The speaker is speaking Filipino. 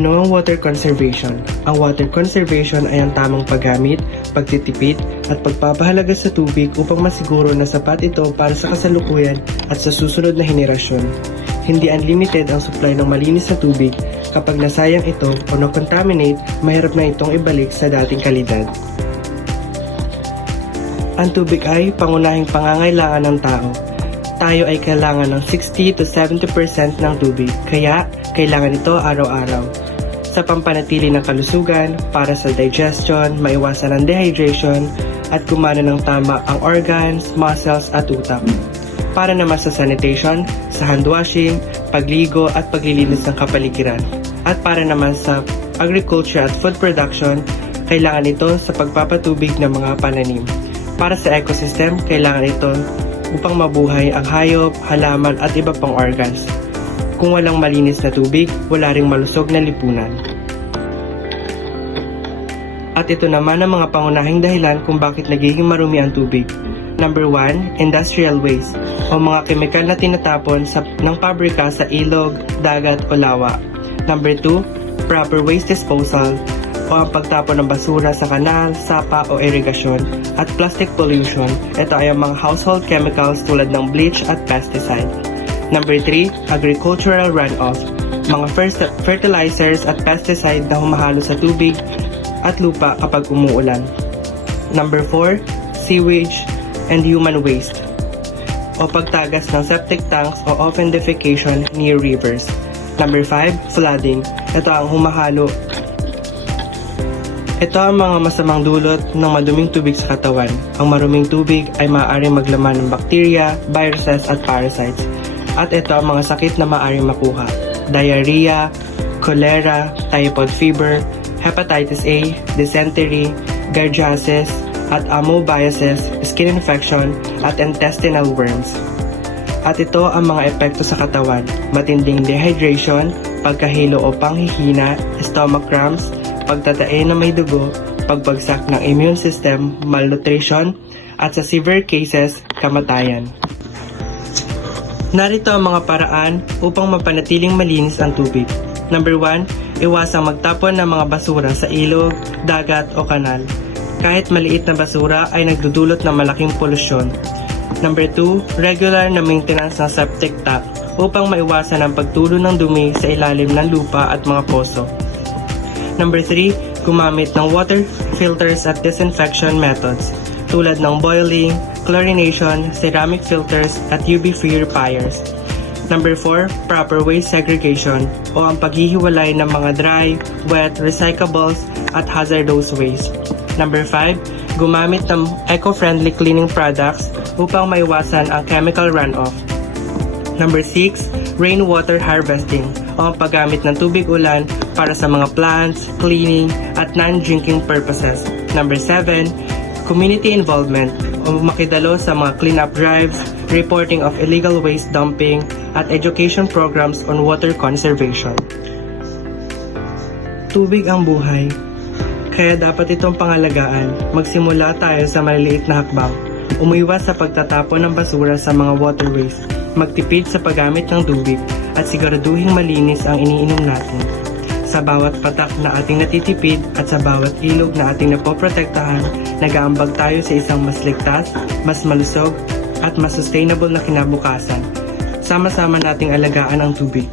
Ano ang water conservation? Ang water conservation ay ang tamang paggamit, pagtitipid, at pagpapahalaga sa tubig upang masiguro na sapat ito para sa kasalukuyan at sa susunod na henerasyon. Hindi unlimited ang supply ng malinis na tubig. Kapag nasayang ito o na-contaminate, mahirap na itong ibalik sa dating kalidad. Ang tubig ay pangunahing pangangailangan ng tao. Tayo ay kailangan ng 60 to 70% ng tubig, kaya kailangan ito araw-araw. Sa pampanatili ng kalusugan, para sa digestion, maiwasan ang dehydration, at gumana ng tama ang organs, muscles at utak. Para naman sa sanitation, sa handwashing, pagligo at paglilinis ng kapaligiran. At para naman sa agriculture at food production, kailangan ito sa pagpapatubig ng mga pananim. Para sa ecosystem, kailangan ito upang mabuhay ang hayop, halaman at iba pang organs. Kung walang malinis na tubig, wala ring malusog na lipunan. At ito naman ang mga pangunahing dahilan kung bakit nagiging marumi ang tubig. Number 1, industrial waste o mga kemikal na tinatapon ng pabrika sa ilog, dagat o lawa. Number 2, proper waste disposal o ang pagtapon ng basura sa kanal, sapa o irigasyon. At plastic pollution, ito ay ang mga household chemicals tulad ng bleach at pesticide. Number 3, agricultural runoff, mga fertilizers at pesticide na humahalo sa tubig at lupa kapag umuulan. Number 4, sewage and human waste o pagtagas ng septic tanks o open defecation near rivers. Number 5, flooding. Ito ang mga masamang dulot ng maduming tubig sa katawan. Ang maruming tubig ay maaaring maglaman ng bacteria, viruses at parasites. At ito ang mga sakit na maaaring makuha: diarrhea, cholera, typhoid fever, hepatitis A, dysentery, giardiasis, at amoebiasis, skin infection, at intestinal worms. At ito ang mga epekto sa katawan: matinding dehydration, pagkahilo o panghihina, stomach cramps, pagtatae na may dugo, pagbagsak ng immune system, malnutrition, at sa severe cases, kamatayan. Narito ang mga paraan upang mapanatiling malinis ang tubig. Number 1, iwasang magtapon ng mga basura sa ilog, dagat o kanal. Kahit maliit na basura ay nagdudulot ng malaking polusyon. Number 2, regular na maintenance ng septic tank upang maiwasan ang pagtulo ng dumi sa ilalim ng lupa at mga poso. Number 3, gumamit ng water filters at disinfection methods tulad ng boiling, chlorination, ceramic filters at UV purifiers. Number 4, proper waste segregation o ang paghihiwalay ng mga dry, wet, recyclables at hazardous waste. Number 5, gumamit ng eco-friendly cleaning products upang maiwasan ang chemical runoff. Number 6, rainwater harvesting o ang paggamit ng tubig ulan para sa mga plants, cleaning, at non-drinking purposes. Number 7, community involvement o makidalo sa mga cleanup drives, reporting of illegal waste dumping, at education programs on water conservation. Tubig ang buhay, kaya dapat itong pangalagaan. Magsimula tayo sa maliliit na hakbang. Umiwas sa pagtatapon ng basura sa mga waterways, magtipid sa paggamit ng tubig, at siguraduhing malinis ang iniinom natin. Sa bawat patak na ating natitipid at sa bawat ilog na ating napoprotektahan, nag-aambag tayo sa isang mas ligtas, mas malusog, at mas sustainable na kinabukasan. Sama-sama nating alagaan ang tubig.